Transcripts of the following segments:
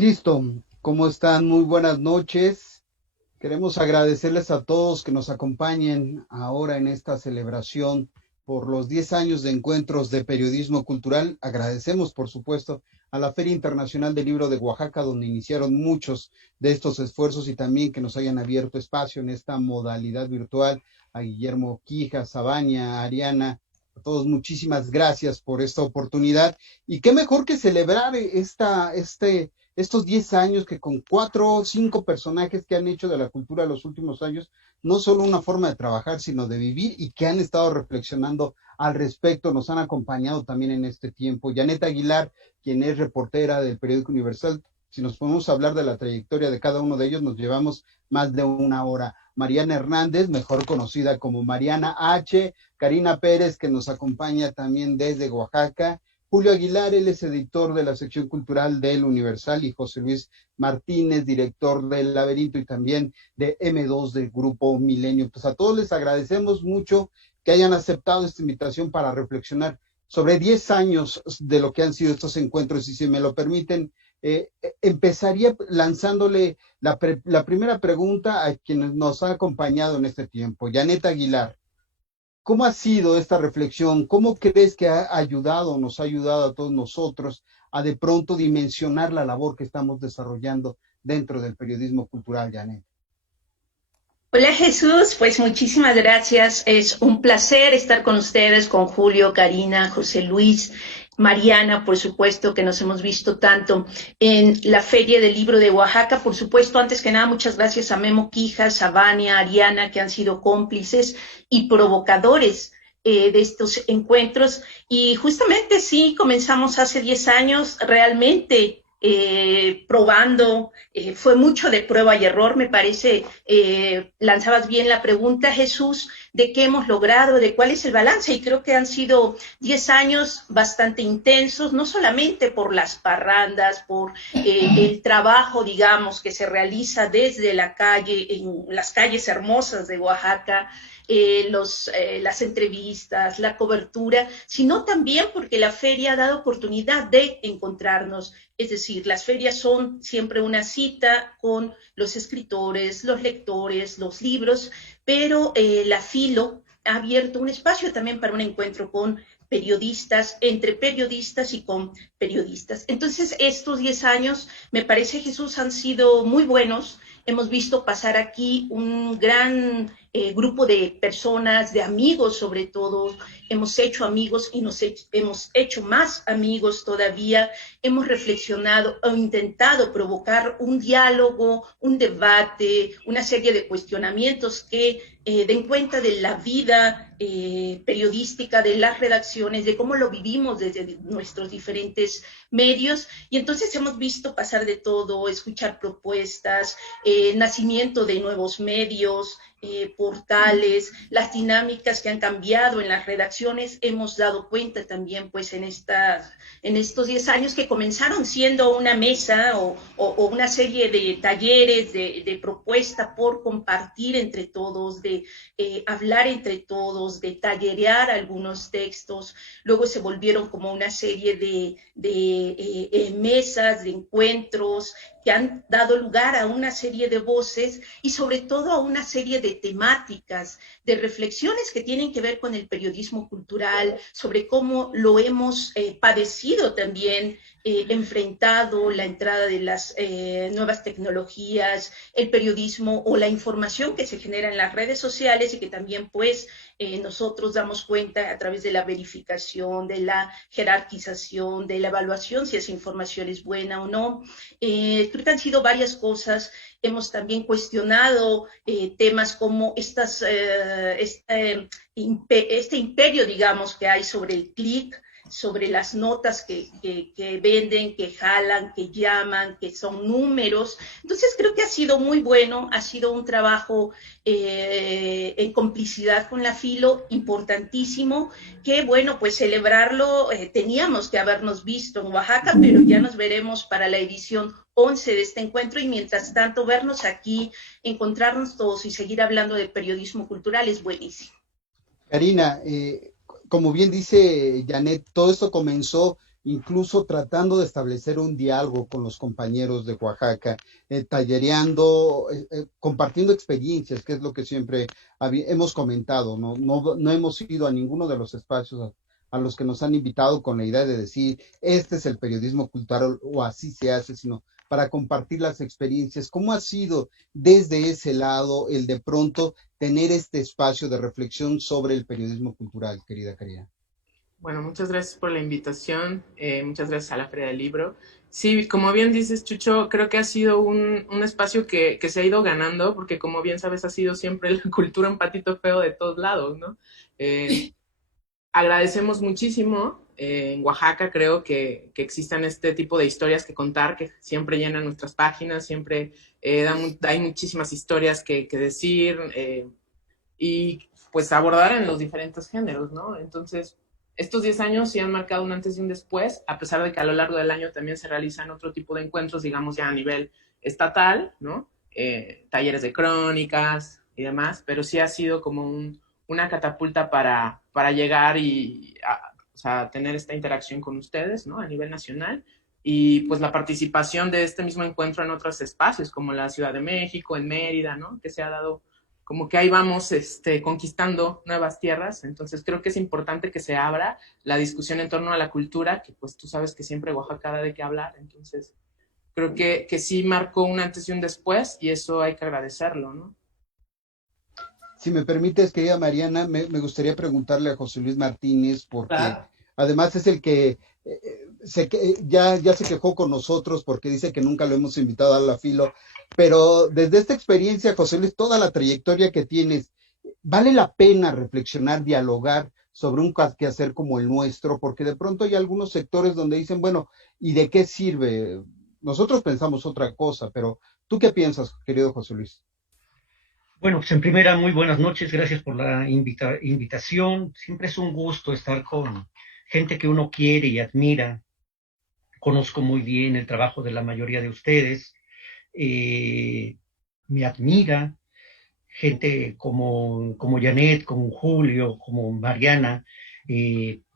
Listo, ¿cómo están? Muy buenas noches. Queremos agradecerles a todos que nos acompañen ahora en esta celebración por los 10 años de encuentros de periodismo cultural. Agradecemos, por supuesto, a la Feria Internacional del Libro de Oaxaca, donde iniciaron muchos de estos esfuerzos y también que nos hayan abierto espacio en esta modalidad virtual. A Guillermo Quijas, a Vania, a Ariana, a todos muchísimas gracias por esta oportunidad. Y qué mejor que celebrar estos 10 años que con 4 o 5 personajes que han hecho de la cultura los últimos años, no solo una forma de trabajar, sino de vivir y que han estado reflexionando al respecto, nos han acompañado también en este tiempo. Janet Aguilar, quien es reportera del periódico Universal, si nos podemos hablar de la trayectoria de cada uno de ellos, nos llevamos más de una hora. Mariana Hernández, mejor conocida como Mariana H., Karina Pérez, que nos acompaña también desde Oaxaca, Julio Aguilar, él es editor de la sección cultural del Universal, y José Luis Martínez, director del Laberinto y también de M2 del Grupo Milenio. Pues a todos les agradecemos mucho que hayan aceptado esta invitación para reflexionar sobre 10 años de lo que han sido estos encuentros. Y si me lo permiten, empezaría lanzándole la primera pregunta a quienes nos han acompañado en este tiempo. Janet Aguilar, ¿cómo ha sido esta reflexión? ¿Cómo crees que ha ayudado, nos ha ayudado a todos nosotros a de pronto dimensionar la labor que estamos desarrollando dentro del periodismo cultural, Janet? Hola Jesús, pues muchísimas gracias. Es un placer estar con ustedes, con Julio, Karina, José Luis, Mariana, por supuesto, que nos hemos visto tanto en la Feria del Libro de Oaxaca. Por supuesto, antes que nada, muchas gracias a Memo Quijas, a Vania, a Ariana, que han sido cómplices y provocadores de estos encuentros. Y justamente sí, comenzamos hace 10 años realmente probando, fue mucho de prueba y error, me parece. Lanzabas bien la pregunta, Jesús, de qué hemos logrado, de cuál es el balance, y creo que han sido 10 años bastante intensos, no solamente por las parrandas, por el trabajo, digamos, que se realiza desde la calle, en las calles hermosas de Oaxaca, las entrevistas, la cobertura, sino también porque la feria ha dado oportunidad de encontrarnos. Es decir, las ferias son siempre una cita con los escritores, los lectores, los libros, pero la Filo ha abierto un espacio también para un encuentro con periodistas, entre periodistas y con periodistas. Entonces, estos 10 años, me parece, Jesús, han sido muy buenos. Hemos visto pasar aquí un gran grupo de personas, de amigos sobre todo. Hemos hecho amigos y hemos hecho más amigos todavía. Hemos reflexionado o intentado provocar un diálogo, un debate, una serie de cuestionamientos que den cuenta de la vida periodística, de las redacciones, de cómo lo vivimos desde nuestros diferentes medios. Y entonces hemos visto pasar de todo, escuchar propuestas, nacimiento de nuevos medios, portales, las dinámicas que han cambiado en las redacciones. Hemos dado cuenta también, pues, en estos 10 años que comenzaron siendo una mesa o una serie de talleres, de propuesta por compartir entre todos, de hablar entre todos, de tallerear algunos textos. Luego se volvieron como una serie de mesas, de encuentros, que han dado lugar a una serie de voces y sobre todo a una serie de temáticas, de reflexiones que tienen que ver con el periodismo cultural, sobre cómo lo hemos padecido también, enfrentado la entrada de las nuevas tecnologías, el periodismo o la información que se genera en las redes sociales y que también pues nosotros damos cuenta a través de la verificación, de la jerarquización, de la evaluación si esa información es buena o no. Creo que han sido varias cosas. Hemos también cuestionado temas como este imperio, digamos, que hay sobre el clic, sobre las notas que venden, que jalan, que llaman, que son números. Entonces creo que ha sido muy bueno, ha sido un trabajo en complicidad con la Filo, importantísimo, que bueno, pues celebrarlo, teníamos que habernos visto en Oaxaca, pero ya nos veremos para la edición 11 de este encuentro y mientras tanto vernos aquí, encontrarnos todos y seguir hablando de periodismo cultural es buenísimo. Karina, como bien dice Janet, todo esto comenzó incluso tratando de establecer un diálogo con los compañeros de Oaxaca, tallereando, compartiendo experiencias, que es lo que siempre hemos comentado, ¿no? No hemos ido a ninguno de los espacios a los que nos han invitado con la idea de decir, este es el periodismo cultural o así se hace, sino para compartir las experiencias. ¿Cómo ha sido desde ese lado el de pronto tener este espacio de reflexión sobre el periodismo cultural, querida Karina? Bueno, muchas gracias por la invitación, muchas gracias a la Feria del Libro. Sí, como bien dices, Chucho, creo que ha sido un espacio que se ha ido ganando, porque como bien sabes, ha sido siempre la cultura un patito feo de todos lados, ¿no? Agradecemos muchísimo. En Oaxaca creo que existan este tipo de historias que contar, que siempre llenan nuestras páginas, siempre hay muchísimas historias que decir y pues abordar en los diferentes géneros, ¿no? Entonces, estos 10 años sí han marcado un antes y un después, a pesar de que a lo largo del año también se realizan otro tipo de encuentros, digamos ya a nivel estatal, ¿no? Talleres de crónicas y demás, pero sí ha sido como una catapulta para llegar y o sea, tener esta interacción con ustedes, ¿no? A nivel nacional. Y pues la participación de este mismo encuentro en otros espacios, como la Ciudad de México, en Mérida, ¿no? Que se ha dado como que ahí vamos conquistando nuevas tierras. Entonces creo que es importante que se abra la discusión en torno a la cultura, que pues tú sabes que siempre Oaxaca da de qué hablar. Entonces creo que sí marcó un antes y un después y eso hay que agradecerlo, ¿no? Si me permites, querida Mariana, me gustaría preguntarle a José Luis Martínez, porque Claro. además es el que ya se quejó con nosotros porque dice que nunca lo hemos invitado a la filo, pero desde esta experiencia, José Luis, toda la trayectoria que tienes, vale la pena reflexionar, dialogar sobre un quehacer como el nuestro, porque de pronto hay algunos sectores donde dicen, bueno, ¿y de qué sirve? Nosotros pensamos otra cosa, pero ¿tú qué piensas, querido José Luis? Bueno, pues en primera, muy buenas noches, gracias por la invitación. Siempre es un gusto estar con gente que uno quiere y admira. Conozco muy bien el trabajo de la mayoría de ustedes. Eh, Me admira gente como Janet, como Julio, como Mariana,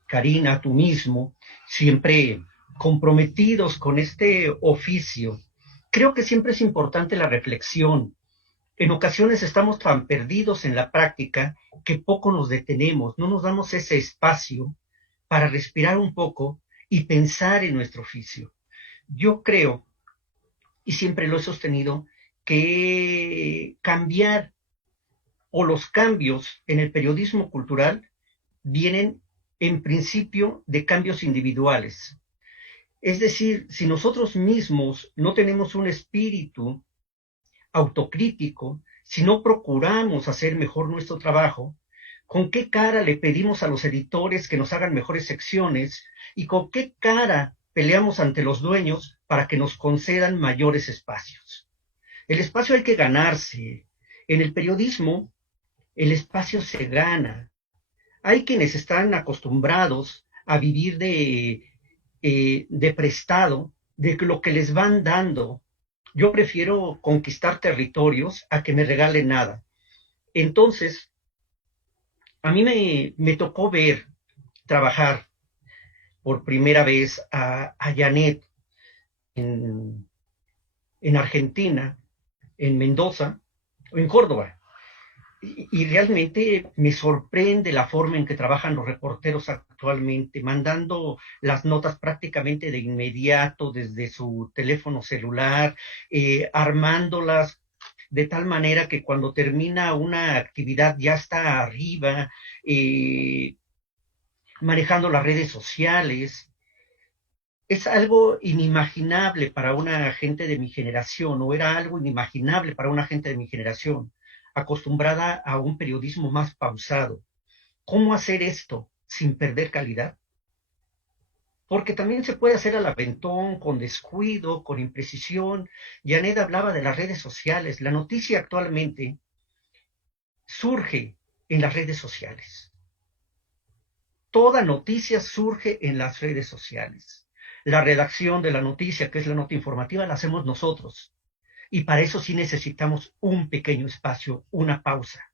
Karina, tú mismo, siempre comprometidos con este oficio. Creo que siempre es importante la reflexión. En ocasiones estamos tan perdidos en la práctica que poco nos detenemos, no nos damos ese espacio para respirar un poco y pensar en nuestro oficio. Yo creo, y siempre lo he sostenido, que cambiar o los cambios en el periodismo cultural vienen en principio de cambios individuales. Es decir, si nosotros mismos no tenemos un espíritu autocrítico, si no procuramos hacer mejor nuestro trabajo, ¿con qué cara le pedimos a los editores que nos hagan mejores secciones y con qué cara peleamos ante los dueños para que nos concedan mayores espacios? El espacio hay que ganarse. En el periodismo, el espacio se gana. Hay quienes están acostumbrados a vivir de prestado, de lo que les van dando. Yo prefiero conquistar territorios a que me regalen nada. Entonces, a mí me tocó ver, trabajar por primera vez a Janet en, en Argentina, en Mendoza, o en Córdoba. Y realmente me sorprende la forma en que trabajan los reporteros actualmente, mandando las notas prácticamente de inmediato desde su teléfono celular, armándolas de tal manera que cuando termina una actividad ya está arriba, manejando las redes sociales. Es algo inimaginable para una gente de mi generación, o era algo inimaginable para una gente de mi generación, acostumbrada a un periodismo más pausado. ¿Cómo hacer esto sin perder calidad? Porque también se puede hacer al aventón, con descuido, con imprecisión. Janet hablaba de las redes sociales. La noticia actualmente surge en las redes sociales. Toda noticia surge en las redes sociales. La redacción de la noticia, que es la nota informativa, la hacemos nosotros. Y para eso sí necesitamos un pequeño espacio, una pausa.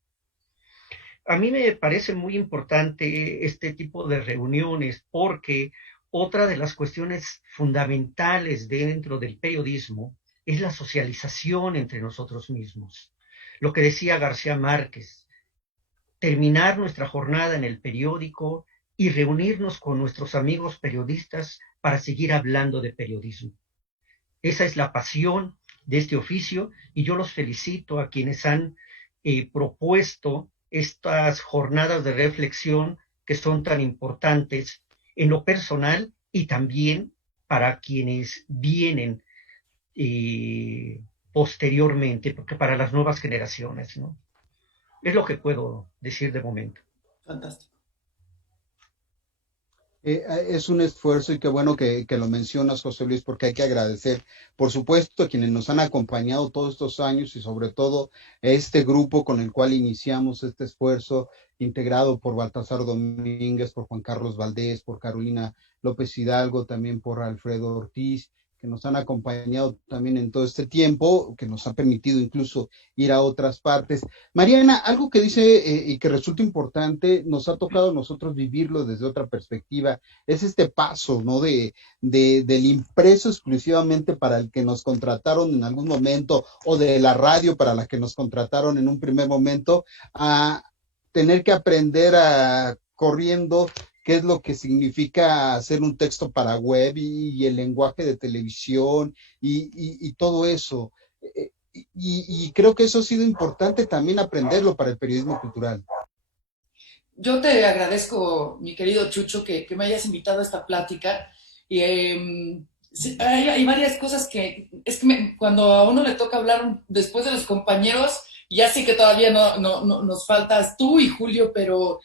A mí me parece muy importante este tipo de reuniones porque Otra de las cuestiones fundamentales dentro del periodismo es la socialización entre nosotros mismos. Lo que decía García Márquez, terminar nuestra jornada en el periódico y reunirnos con nuestros amigos periodistas para seguir hablando de periodismo. Esa es la pasión de este oficio y yo los felicito a quienes han propuesto estas jornadas de reflexión que son tan importantes en lo personal y también para quienes vienen posteriormente, porque para las nuevas generaciones, ¿no? Es lo que puedo decir de momento. Fantástico. Es un esfuerzo y qué bueno que lo mencionas, José Luis, porque hay que agradecer, por supuesto, a quienes nos han acompañado todos estos años y sobre todo a este grupo con el cual iniciamos este esfuerzo, integrado por Baltasar Domínguez, por Juan Carlos Valdés, por Carolina López Hidalgo, también por Alfredo Ortiz, que nos han acompañado también en todo este tiempo, que nos ha permitido incluso ir a otras partes. Mariana, algo que dice y que resulta importante, nos ha tocado a nosotros vivirlo desde otra perspectiva, es este paso, ¿no? Del impreso exclusivamente para el que nos contrataron en algún momento, o de la radio para la que nos contrataron en un primer momento, a tener que aprender a corriendo qué es lo que significa hacer un texto para web y el lenguaje de televisión y todo eso. Y creo que eso ha sido importante también aprenderlo para el periodismo cultural. Yo te agradezco, mi querido Chucho, que me hayas invitado a esta plática. Y, sí, hay varias cosas que, cuando a uno le toca hablar después de los compañeros, ya sí que todavía no nos faltas tú y Julio, pero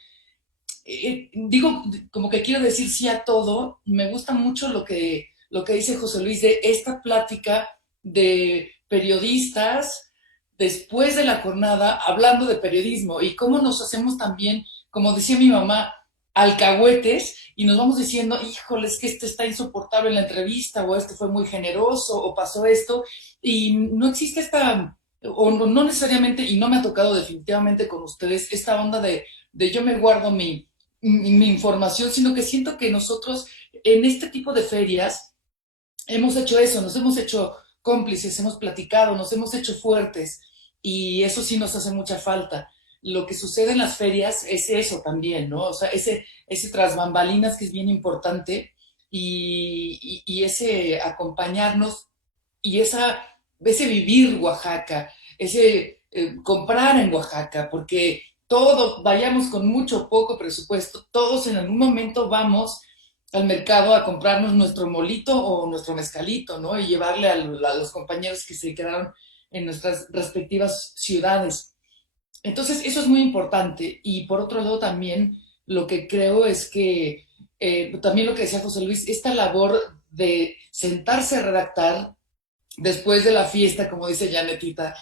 digo, como que quiero decir sí a todo. Me gusta mucho lo que dice José Luis de esta plática de periodistas después de la jornada hablando de periodismo y cómo nos hacemos también, como decía mi mamá, alcahuetes y nos vamos diciendo, híjole, es que este está insoportable en la entrevista o este fue muy generoso o pasó esto y no existe esta, o no necesariamente, y no me ha tocado definitivamente con ustedes, esta onda de yo me guardo mi información, sino que siento que nosotros en este tipo de ferias hemos hecho eso, nos hemos hecho cómplices, hemos platicado, nos hemos hecho fuertes y eso sí nos hace mucha falta. Lo que sucede en las ferias es eso también, ¿no? O sea, ese tras bambalinas que es bien importante y ese acompañarnos y ese vivir Oaxaca, ese comprar en Oaxaca, porque todo, vayamos con mucho o poco presupuesto, todos en algún momento vamos al mercado a comprarnos nuestro molito o nuestro mezcalito, ¿no? Y llevarle a los compañeros que se quedaron en nuestras respectivas ciudades. Entonces, eso es muy importante. Y por otro lado, también lo que creo es que, también lo que decía José Luis, esta labor de sentarse a redactar después de la fiesta, como dice Janetita,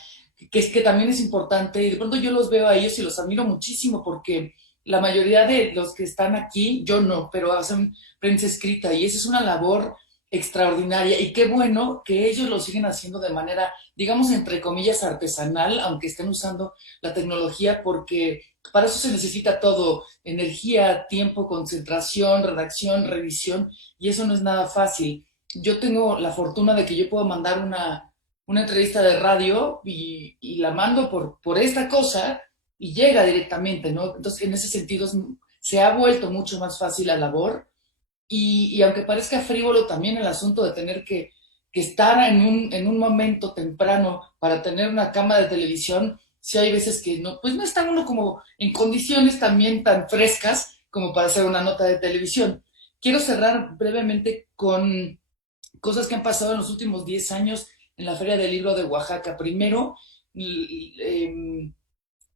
que también es importante, y de pronto yo los veo a ellos y los admiro muchísimo porque la mayoría de los que están aquí, yo no, pero hacen prensa escrita y esa es una labor extraordinaria y qué bueno que ellos lo siguen haciendo de manera, digamos, entre comillas, artesanal, aunque estén usando la tecnología, porque para eso se necesita todo, energía, tiempo, concentración, redacción, revisión, y eso no es nada fácil. Yo tengo la fortuna de que yo puedo mandar una entrevista de radio y la mando por esta cosa y llega directamente, ¿no? Entonces, en ese sentido, se ha vuelto mucho más fácil la labor y aunque parezca frívolo también el asunto de tener que estar en un momento temprano para tener una cámara de televisión, sí hay veces que no, pues no está uno como en condiciones también tan frescas como para hacer una nota de televisión. Quiero cerrar brevemente con cosas que han pasado en los últimos 10 años en la Feria del Libro de Oaxaca. Primero,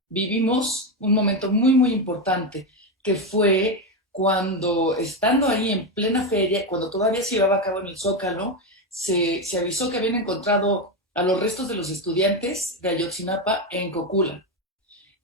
vivimos un momento muy, muy importante, que fue cuando, estando ahí en plena feria, cuando todavía se llevaba a cabo en el Zócalo, se avisó que habían encontrado a los restos de los estudiantes de Ayotzinapa en Cocula.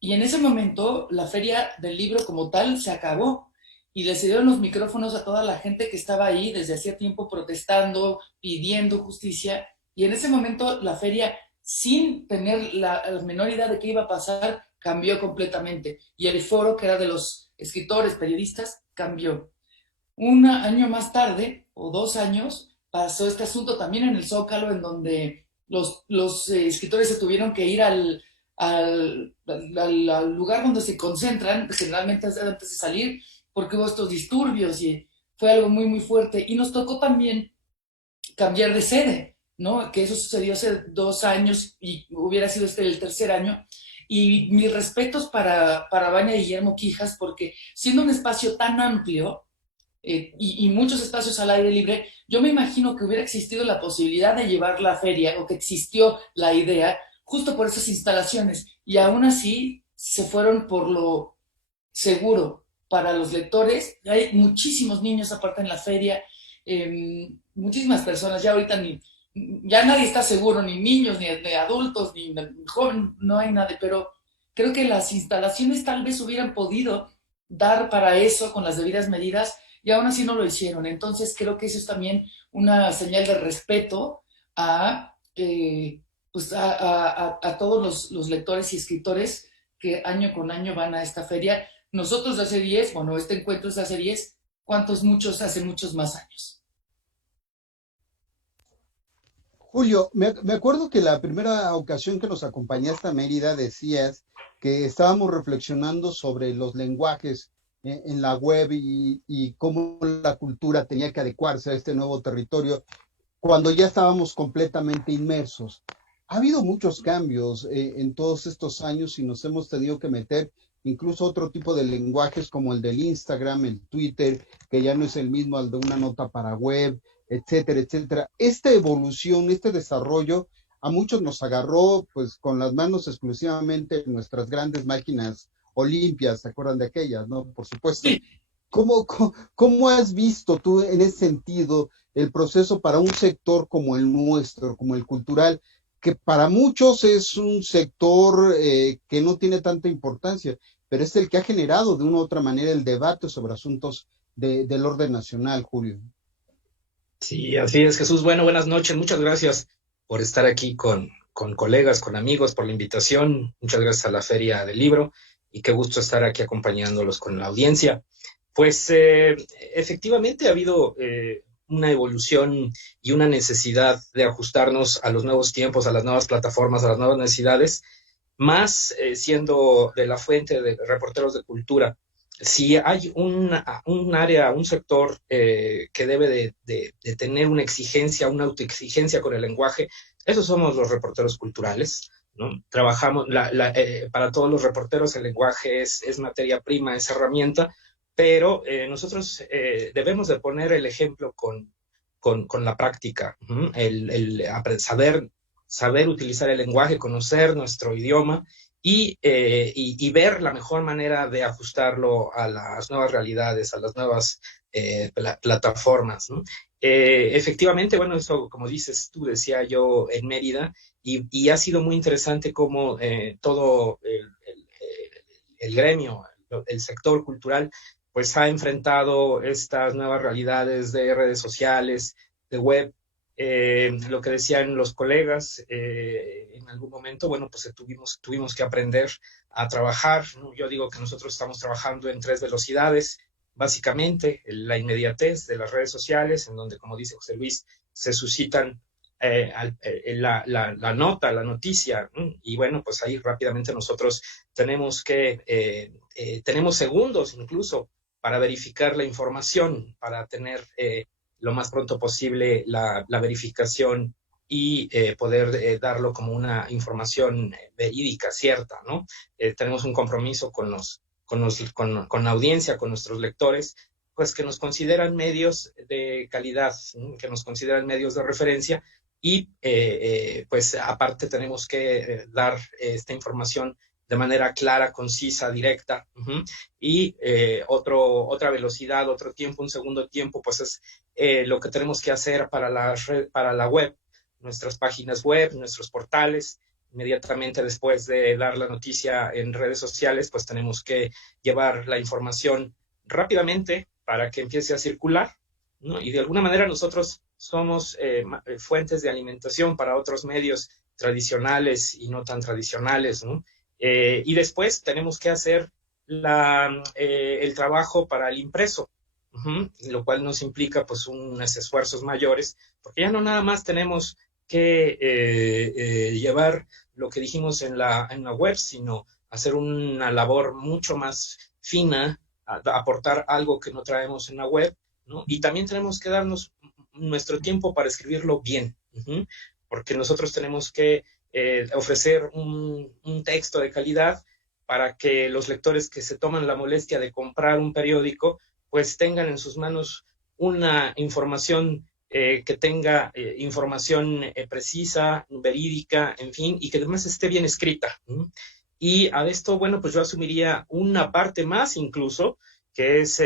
Y en ese momento, la Feria del Libro como tal se acabó y le cedieron los micrófonos a toda la gente que estaba ahí desde hacía tiempo protestando, pidiendo justicia. Y en ese momento, la feria, sin tener la menor idea de qué iba a pasar, cambió completamente. Y el foro, que era de los escritores, periodistas, cambió. Un año más tarde, o 2 años, pasó este asunto también en el Zócalo, en donde los escritores se tuvieron que ir al lugar donde se concentran, generalmente antes de salir, porque hubo estos disturbios y fue algo muy, muy fuerte. Y nos tocó también cambiar de sede, ¿no? Que eso sucedió hace 2 años y hubiera sido este el tercer año. Y mis respetos para Vania Guillermo Quijas, porque siendo un espacio tan amplio, y muchos espacios al aire libre, yo me imagino que hubiera existido la posibilidad de llevar la feria, o que existió la idea, justo por esas instalaciones, y aún así se fueron por lo seguro para los lectores. Hay muchísimos niños aparte en la feria, muchísimas personas, ya ahorita ya nadie está seguro, ni niños, ni adultos, ni jóvenes, no hay nadie, pero creo que las instalaciones tal vez hubieran podido dar para eso con las debidas medidas, y aún así no lo hicieron. Entonces creo que eso es también una señal de respeto a, pues a todos los lectores y escritores que año con año van a esta feria. Nosotros de hace 10, bueno, este encuentro es de hace 10, ¿cuántos muchos hace muchos más años? Julio, me acuerdo que la primera ocasión que nos acompañaste a Mérida decías que estábamos reflexionando sobre los lenguajes en la web y cómo la cultura tenía que adecuarse a este nuevo territorio cuando ya estábamos completamente inmersos. Ha habido muchos cambios en todos estos años y nos hemos tenido que meter incluso otro tipo de lenguajes como el del Instagram, el Twitter, que ya no es el mismo al de una nota para web, etcétera, etcétera. Esta evolución, este desarrollo, a muchos nos agarró pues con las manos exclusivamente en nuestras grandes máquinas olimpias, ¿se acuerdan de aquellas, no? Por supuesto. Sí. ¿Cómo has visto tú en ese sentido el proceso para un sector como el nuestro, como el cultural, que para muchos es un sector que no tiene tanta importancia, pero es el que ha generado de una u otra manera el debate sobre asuntos del orden nacional, Julio? Sí, así es, Jesús. Bueno, buenas noches. Muchas gracias por estar aquí con colegas, con amigos, por la invitación. Muchas gracias a la Feria del Libro y qué gusto estar aquí acompañándolos con la audiencia. Pues efectivamente ha habido una evolución y una necesidad de ajustarnos a los nuevos tiempos, a las nuevas plataformas, a las nuevas necesidades, más siendo de la fuente de reporteros de cultura. Si hay un área, un sector que debe de tener una exigencia, una autoexigencia con el lenguaje, esos somos los reporteros culturales, ¿no? Trabajamos, para todos los reporteros el lenguaje es materia prima, es herramienta, pero nosotros debemos de poner el ejemplo con la práctica, saber utilizar el lenguaje, conocer nuestro idioma y ver la mejor manera de ajustarlo a las nuevas realidades, a las nuevas plataformas, ¿no? Efectivamente, bueno, eso como dices tú, decía yo en Mérida, y ha sido muy interesante cómo todo el gremio, el sector cultural, pues ha enfrentado estas nuevas realidades de redes sociales, de web. Lo que decían los colegas, en algún momento, bueno, pues tuvimos que aprender a trabajar, ¿no? Yo digo que nosotros estamos trabajando en 3 velocidades, básicamente, la inmediatez de las redes sociales, en donde, como dice José Luis, se suscitan la nota, la noticia, y bueno, pues ahí rápidamente nosotros tenemos segundos incluso para verificar la información, para tener lo más pronto posible la verificación y poder darlo como una información verídica, cierta, ¿no? Tenemos un compromiso con la audiencia, con nuestros lectores, pues que nos consideran medios de calidad, ¿no? Que nos consideran medios de referencia y pues aparte tenemos que dar esta información de manera clara, concisa, directa, y otra velocidad, otro tiempo, un segundo tiempo, pues es lo que tenemos que hacer para la web, nuestras páginas web, nuestros portales. Inmediatamente después de dar la noticia en redes sociales, pues tenemos que llevar la información rápidamente para que empiece a circular, ¿no? Y de alguna manera nosotros somos fuentes de alimentación para otros medios tradicionales y no tan tradicionales, ¿no? Y después tenemos que hacer el trabajo para el impreso, lo cual nos implica pues unos esfuerzos mayores, porque ya no nada más tenemos que llevar lo que dijimos en la web, sino hacer una labor mucho más fina, aportar algo que no traemos en la web, ¿no? Y también tenemos que darnos nuestro tiempo para escribirlo bien, porque nosotros tenemos que ofrecer un texto de calidad para que los lectores que se toman la molestia de comprar un periódico, pues tengan en sus manos una información que tenga información precisa, verídica, en fin, y que además esté bien escrita. Y a esto, bueno, pues yo asumiría una parte más incluso, que es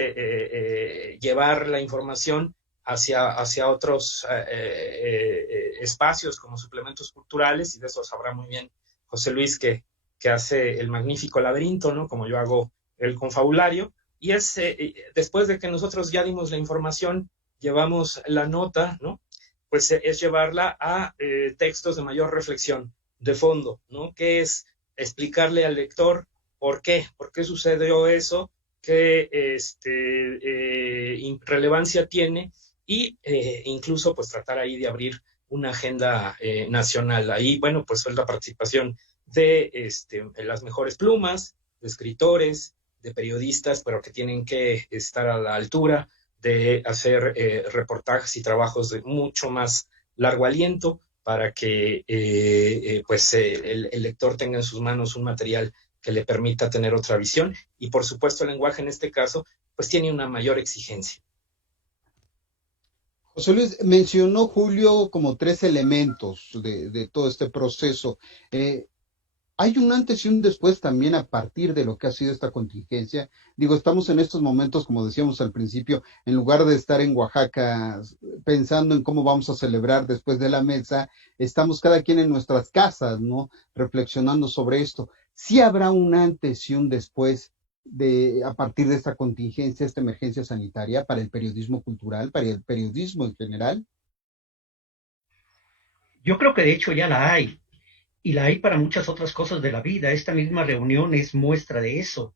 llevar la información hacia otros espacios como suplementos culturales, y de eso sabrá muy bien José Luis, que hace el magnífico laberinto, ¿no? Como yo hago el confabulario, y es después de que nosotros ya dimos la información, llevamos la nota, ¿no? Pues es llevarla a textos de mayor reflexión, de fondo, ¿no? Que es explicarle al lector por qué sucedió eso, qué relevancia tiene, y incluso pues tratar ahí de abrir una agenda nacional. Ahí, bueno, pues es la participación de las mejores plumas, de escritores, de periodistas, pero que tienen que estar a la altura de hacer reportajes y trabajos de mucho más largo aliento para que el lector tenga en sus manos un material que le permita tener otra visión, y por supuesto el lenguaje en este caso pues tiene una mayor exigencia. José Luis, mencionó Julio como 3 elementos de todo este proceso. Hay un antes y un después también a partir de lo que ha sido esta contingencia. Digo, estamos en estos momentos, como decíamos al principio, en lugar de estar en Oaxaca pensando en cómo vamos a celebrar después de la mesa, estamos cada quien en nuestras casas, ¿no? Reflexionando sobre esto. Sí habrá un antes y un después a partir de esta contingencia, esta emergencia sanitaria para el periodismo cultural, para el periodismo en general. Yo creo que de hecho ya la hay. Y la hay para muchas otras cosas de la vida. Esta misma reunión es muestra de eso.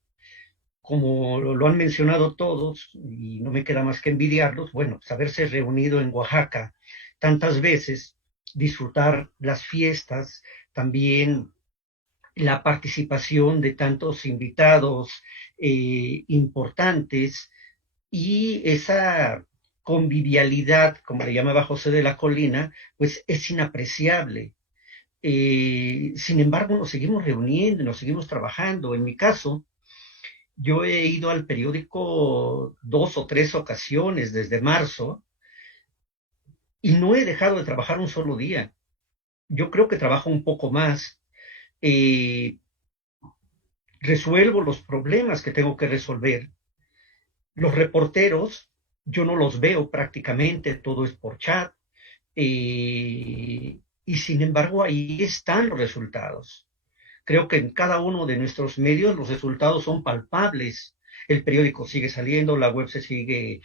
Como lo han mencionado todos, y no me queda más que envidiarlos, bueno, pues haberse reunido en Oaxaca tantas veces, disfrutar las fiestas, también la participación de tantos invitados importantes, y esa convivialidad, como le llamaba José de la Colina, pues es inapreciable. Sin embargo, nos seguimos reuniendo, nos seguimos trabajando. En mi caso, yo he ido al periódico 2 o 3 ocasiones desde marzo y no he dejado de trabajar un solo día. Yo creo que trabajo un poco más. Resuelvo los problemas que tengo que resolver. Los reporteros, yo no los veo prácticamente, todo es por chat. Y sin embargo, ahí están los resultados. Creo que en cada uno de nuestros medios los resultados son palpables. El periódico sigue saliendo, la web sigue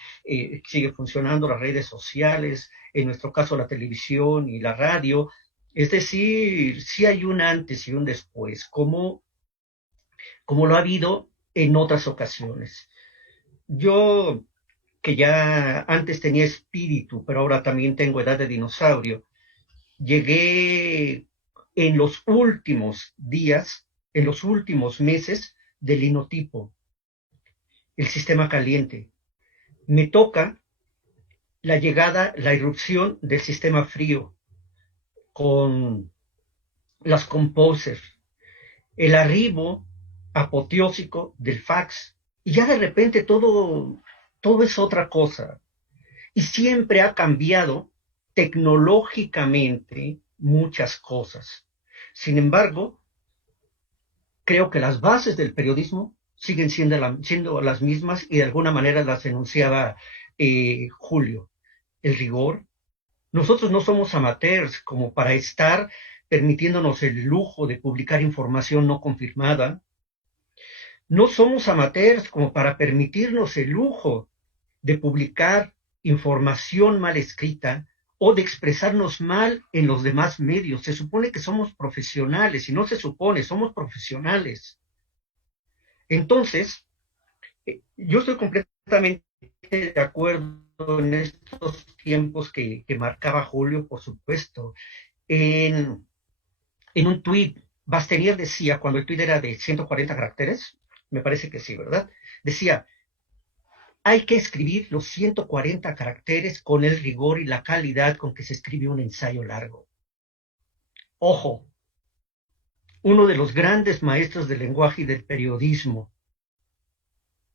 funcionando, las redes sociales, en nuestro caso la televisión y la radio. Es decir, sí hay un antes y un después, como lo ha habido en otras ocasiones. Yo, que ya antes tenía espíritu, pero ahora también tengo edad de dinosaurio, llegué en los últimos días, en los últimos meses del linotipo, el sistema caliente. Me toca la llegada, la irrupción del sistema frío, con las composers, el arribo apoteósico del fax, y ya de repente todo es otra cosa. Y siempre ha cambiado tecnológicamente muchas cosas. Sin embargo, creo que las bases del periodismo siguen siendo las mismas, y de alguna manera las enunciaba Julio. El rigor. Nosotros no somos amateurs como para estar permitiéndonos el lujo de publicar información no confirmada. No somos amateurs como para permitirnos el lujo de publicar información mal escrita o de expresarnos mal en los demás medios. Se supone que somos profesionales, y no se supone, somos profesionales. Entonces, yo estoy completamente de acuerdo en estos tiempos que marcaba Julio, por supuesto. En un tuit, Bastenier decía, cuando el tuit era de 140 caracteres, me parece que sí, ¿verdad? Decía, hay que escribir los 140 caracteres con el rigor y la calidad con que se escribe un ensayo largo. Ojo, uno de los grandes maestros del lenguaje y del periodismo,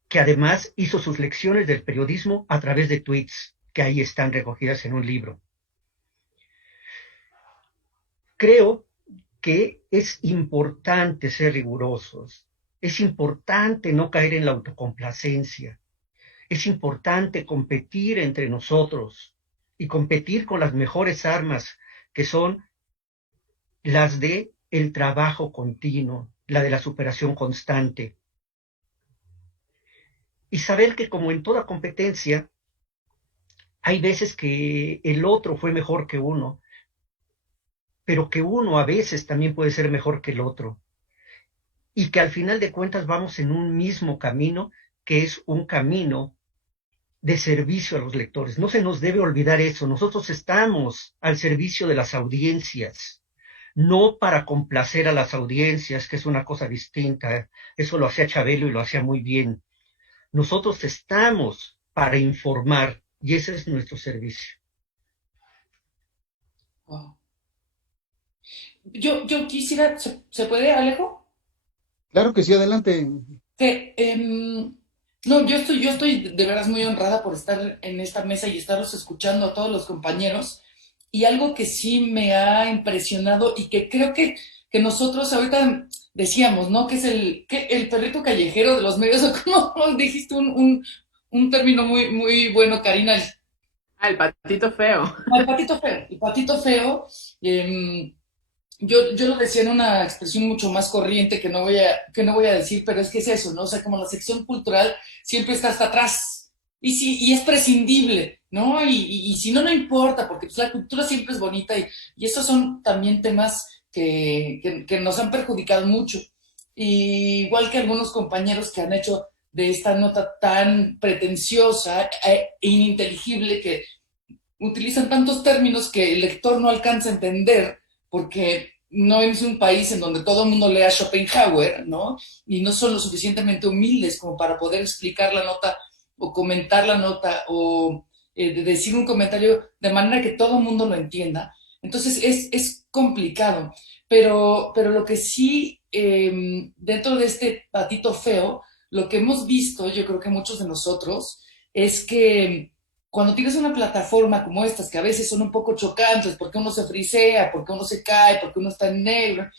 que además hizo sus lecciones del periodismo a través de tweets, que ahí están recogidas en un libro. Creo que es importante ser rigurosos, es importante no caer en la autocomplacencia, es importante competir entre nosotros y competir con las mejores armas, que son las de el trabajo continuo, la de la superación constante. Y saber que, como en toda competencia, hay veces que el otro fue mejor que uno, pero que uno a veces también puede ser mejor que el otro. Y que al final de cuentas vamos en un mismo camino, que es un camino de servicio a los lectores. No se nos debe olvidar eso. Nosotros estamos al servicio de las audiencias, no para complacer a las audiencias, que es una cosa distinta. Eso lo hacía Chabelo y lo hacía muy bien. Nosotros estamos para informar y ese es nuestro servicio. Wow. Yo quisiera, ¿se puede, Alejo? Claro que sí, adelante. Que, no, yo estoy de veras muy honrada por estar en esta mesa y estarlos escuchando a todos los compañeros. Y algo que sí me ha impresionado y que creo que nosotros ahorita decíamos, ¿no? Que es el perrito callejero de los medios, o como dijiste un término muy bueno, Karina. El patito feo. El patito feo, yo lo decía en una expresión mucho más corriente que no voy a decir, pero es que es eso, ¿no? O sea, como la sección cultural siempre está hasta atrás y es prescindible, ¿no? Y si no, no importa, porque pues, la cultura siempre es bonita y estos son también temas que nos han perjudicado mucho. Y igual que algunos compañeros que han hecho de esta nota tan pretenciosa e ininteligible que utilizan tantos términos que el lector no alcanza a entender porque no es un país en donde todo el mundo lea Schopenhauer, ¿no? Y no son lo suficientemente humildes como para poder explicar la nota o comentar la nota o decir un comentario de manera que todo el mundo lo entienda. Entonces es complicado, pero lo que sí, dentro de este patito feo, lo que hemos visto, yo creo que muchos de nosotros, es que cuando tienes una plataforma como estas, que a veces son un poco chocantes, porque uno se frisea, porque uno se cae, porque uno está en negro,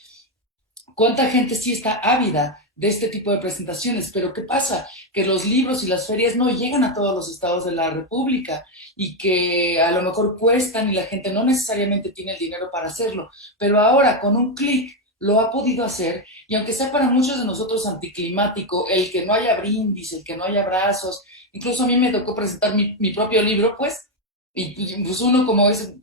¿cuánta gente sí está ávida de este tipo de presentaciones? Pero ¿qué pasa? Que los libros y las ferias no llegan a todos los estados de la República y que a lo mejor cuestan y la gente no necesariamente tiene el dinero para hacerlo. Pero ahora, con un clic, lo ha podido hacer, y aunque sea para muchos de nosotros anticlimático, el que no haya brindis, el que no haya abrazos, incluso a mí me tocó presentar mi propio libro, pues, y pues uno como es,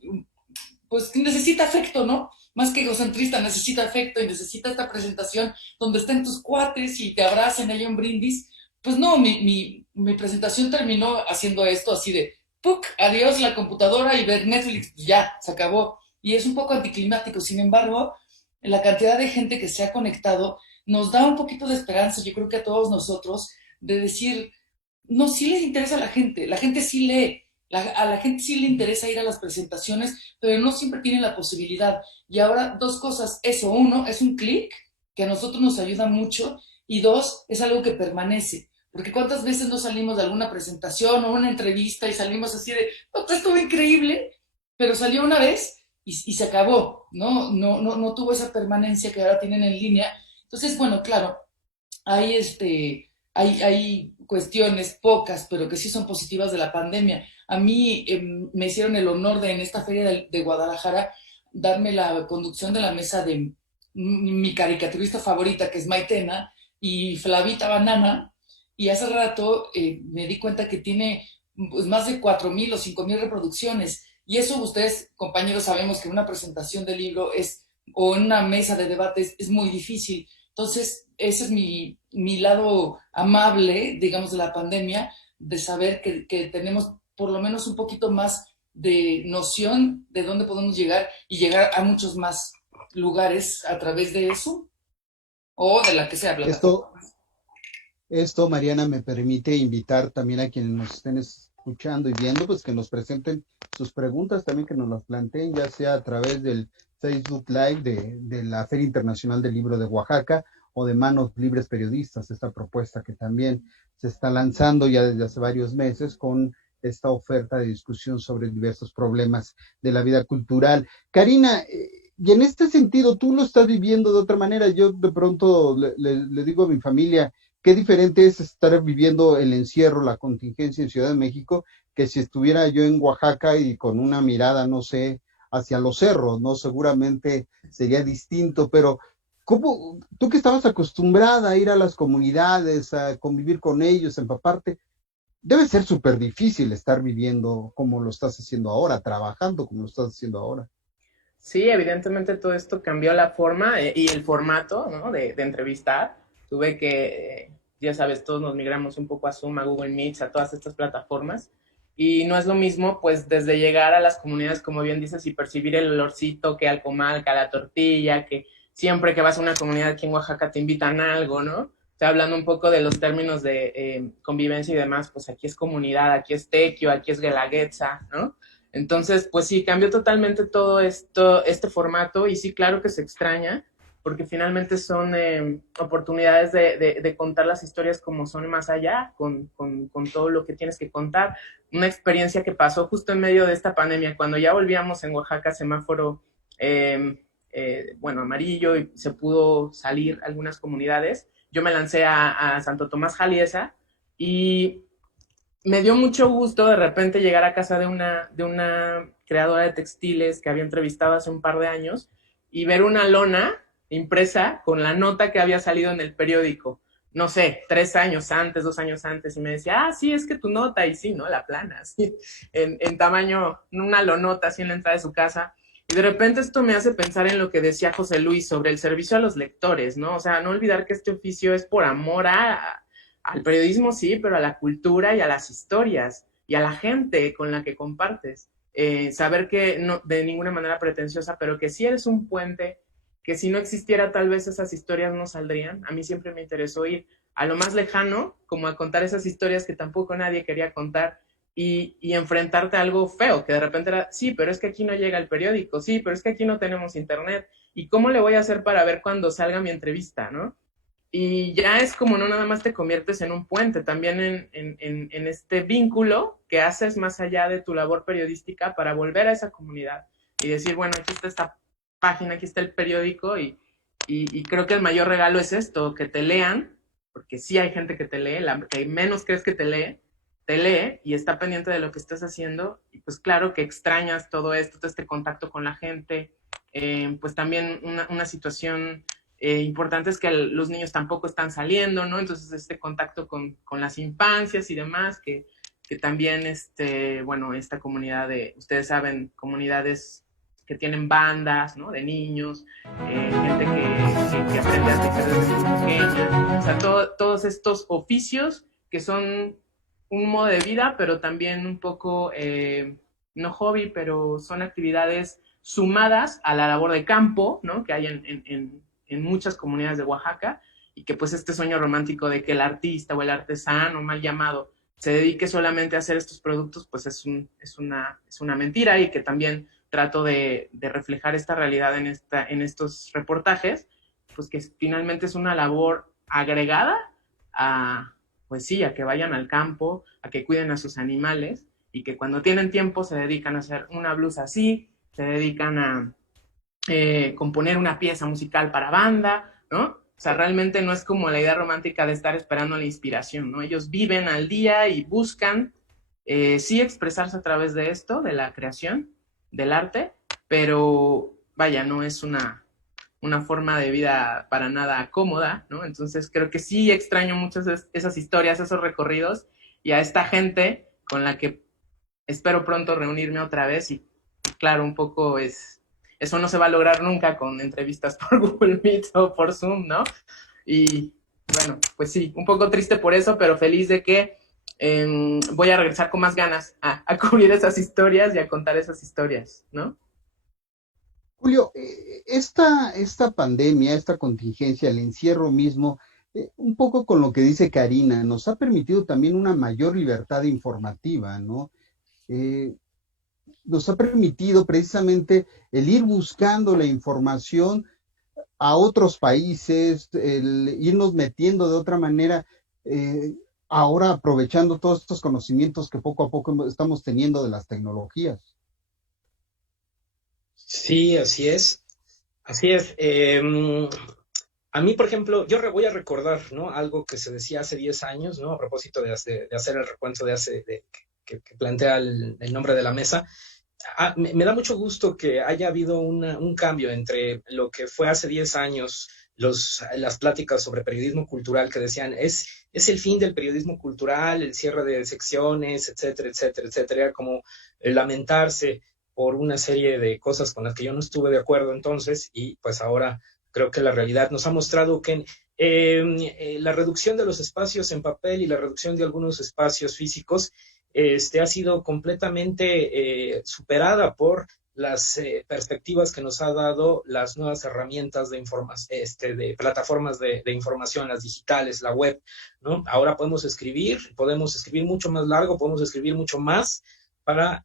pues necesita afecto, ¿no? Más que egocentrista, necesita afecto y necesita esta presentación donde estén tus cuates y te abracen, hay un brindis. Pues no, mi presentación terminó haciendo esto así de, ¡puc! Adiós la computadora y ver Netflix, pues ya, se acabó. Y es un poco anticlimático, sin embargo, la cantidad de gente que se ha conectado nos da un poquito de esperanza, yo creo que a todos nosotros, de decir, no, sí les interesa a la gente sí lee, a la gente sí le interesa ir a las presentaciones, pero no siempre tienen la posibilidad. Y ahora, dos cosas, eso, uno, es un clic que a nosotros nos ayuda mucho, y dos, es algo que permanece. Porque cuántas veces no salimos de alguna presentación o una entrevista y salimos así de, no, estuvo increíble, pero salió una vez y se acabó, no tuvo esa permanencia que ahora tienen en línea. Entonces, bueno, claro, hay cuestiones pocas, pero que sí son positivas de la pandemia. A mí me hicieron el honor de en esta feria de Guadalajara darme la conducción de la mesa de mi caricaturista favorita, que es Maitena, y Flavita Banana, y hace rato me di cuenta que tiene pues, más de 4,000 o 5,000 reproducciones, y eso ustedes, compañeros, sabemos que una presentación de libro o una mesa de debates es muy difícil. Entonces, ese es mi lado amable, digamos, de la pandemia, de saber que tenemos por lo menos un poquito más de noción de dónde podemos llegar y llegar a muchos más lugares a través de eso o de la que sea plataforma. Esto, Mariana, me permite invitar también a quienes nos estén escuchando y viendo, pues que nos presenten sus preguntas, también que nos las planteen, ya sea a través del Facebook Live de la Feria Internacional del Libro de Oaxaca o de Manos Libres Periodistas, esta propuesta que también se está lanzando ya desde hace varios meses con esta oferta de discusión sobre diversos problemas de la vida cultural. Karina, y en este sentido, tú lo estás viviendo de otra manera. Yo de pronto le digo a mi familia, qué diferente es estar viviendo el encierro, la contingencia en Ciudad de México, que si estuviera yo en Oaxaca y con una mirada, no sé, hacia los cerros, ¿no? Seguramente sería distinto, pero ¿cómo, tú que estabas acostumbrada a ir a las comunidades, a convivir con ellos, a empaparte, debe ser súper difícil estar viviendo como lo estás haciendo ahora, trabajando como lo estás haciendo ahora? Sí, evidentemente todo esto cambió la forma y el formato, ¿no? de entrevistar. Tuve que, ya sabes, todos nos migramos un poco a Zoom, a Google Meets, a todas estas plataformas. Y no es lo mismo, pues, desde llegar a las comunidades, como bien dices, y percibir el olorcito que al comal, que a la tortilla, que siempre que vas a una comunidad aquí en Oaxaca te invitan a algo, ¿no? O sea, hablando un poco de los términos de convivencia y demás, pues aquí es comunidad, aquí es tequio, aquí es guelaguetza, ¿no? Entonces, pues sí, cambió totalmente todo esto, este formato y sí, claro que se extraña, porque finalmente son oportunidades de contar las historias como son más allá, con todo lo que tienes que contar. Una experiencia que pasó justo en medio de esta pandemia, cuando ya volvíamos en Oaxaca, semáforo, bueno, amarillo, y se pudo salir algunas comunidades. Yo me lancé a Santo Tomás Jaliesa y me dio mucho gusto de repente llegar a casa de una creadora de textiles que había entrevistado hace un par de años y ver una lona impresa con la nota que había salido en el periódico, no sé, 3 años antes, 2 años antes, y me decía, ah, sí, es que tu nota, y sí, ¿no? La plana, así, en tamaño, una lonota, así en la entrada de su casa. Y de repente esto me hace pensar en lo que decía José Luis sobre el servicio a los lectores, ¿no? O sea, no olvidar que este oficio es por amor al periodismo, sí, pero a la cultura y a las historias y a la gente con la que compartes. Saber que no de ninguna manera pretenciosa, pero que sí eres un puente, que si no existiera tal vez esas historias no saldrían. A mí siempre me interesó ir a lo más lejano, como a contar esas historias que tampoco nadie quería contar y enfrentarte a algo feo, que de repente era, sí, pero es que aquí no llega el periódico, sí, pero es que aquí no tenemos internet, ¿y cómo le voy a hacer para ver cuando salga mi entrevista, no? Y ya es como no nada más te conviertes en un puente, también en este vínculo que haces más allá de tu labor periodística para volver a esa comunidad y decir, bueno, aquí está esta página, aquí está el periódico y creo que el mayor regalo es esto, que te lean, porque sí hay gente que te lee, la que menos crees que te lee y está pendiente de lo que estás haciendo y pues claro que extrañas todo esto, todo este contacto con la gente, pues también una situación importante es que los niños tampoco están saliendo, ¿no? Entonces este contacto con las infancias y demás, que también, bueno, esta comunidad de, ustedes saben, comunidades que tienen bandas, ¿no? De niños, gente que aprende a tejer desde muy pequeña, o sea, todos estos oficios que son un modo de vida, pero también un poco, no hobby, pero son actividades sumadas a la labor de campo, ¿no? Que hay en muchas comunidades de Oaxaca y que pues este sueño romántico de que el artista o el artesano mal llamado se dedique solamente a hacer estos productos, pues es una mentira y que también trato de reflejar esta realidad en estos reportajes, pues que finalmente es una labor agregada a, pues sí, a que vayan al campo, a que cuiden a sus animales y que cuando tienen tiempo se dedican a hacer una blusa así, se dedican a componer una pieza musical para banda, ¿no? O sea, realmente no es como la idea romántica de estar esperando la inspiración, ¿no? Ellos viven al día y buscan sí expresarse a través de esto, de la creación, del arte, pero vaya, no es una forma de vida para nada cómoda, ¿no? Entonces creo que sí extraño muchas esas historias, esos recorridos y a esta gente con la que espero pronto reunirme otra vez y claro, un poco eso no se va a lograr nunca con entrevistas por Google Meet o por Zoom, ¿no? Y bueno, pues sí, un poco triste por eso, pero feliz de que voy a regresar con más ganas a cubrir esas historias y a contar esas historias, ¿no? Julio, esta pandemia, esta contingencia, el encierro mismo, un poco con lo que dice Karina, nos ha permitido también una mayor libertad informativa, ¿no? Eh, Nos ha permitido precisamente el ir buscando la información a otros países, el irnos metiendo de otra manera, eh, ahora aprovechando todos estos conocimientos que poco a poco estamos teniendo de las tecnologías. Sí, así es. Así es. A mí, por ejemplo, voy a recordar, ¿no? Algo que se decía hace 10 años, ¿no? A propósito de hacer el recuento que plantea el nombre de la mesa. Me da mucho gusto que haya habido un cambio entre lo que fue hace 10 años, las pláticas sobre periodismo cultural que decían es el fin del periodismo cultural, el cierre de secciones, etcétera, etcétera, etcétera, como lamentarse por una serie de cosas con las que yo no estuve de acuerdo entonces, y pues ahora creo que la realidad nos ha mostrado que la reducción de los espacios en papel y la reducción de algunos espacios físicos ha sido completamente superada por las perspectivas que nos ha dado las nuevas herramientas de plataformas de información, las digitales, la web, ¿no? Ahora podemos escribir mucho más largo, podemos escribir mucho más para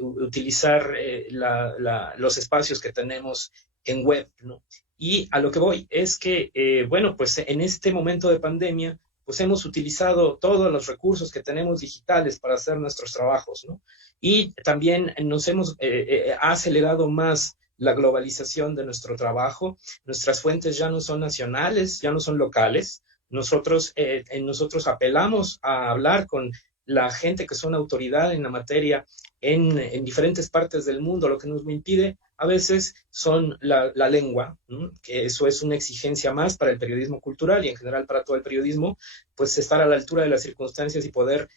utilizar los espacios que tenemos en web, ¿no? Y a lo que voy es que, bueno, pues en este momento de pandemia, pues hemos utilizado todos los recursos que tenemos digitales para hacer nuestros trabajos, ¿no? Y también ha acelerado más la globalización de nuestro trabajo. Nuestras fuentes ya no son nacionales, ya no son locales. Nosotros apelamos a hablar con la gente que son autoridad en la materia en diferentes partes del mundo. Lo que nos impide a veces son la lengua, ¿no? Que eso es una exigencia más para el periodismo cultural y en general para todo el periodismo, pues estar a la altura de las circunstancias y poder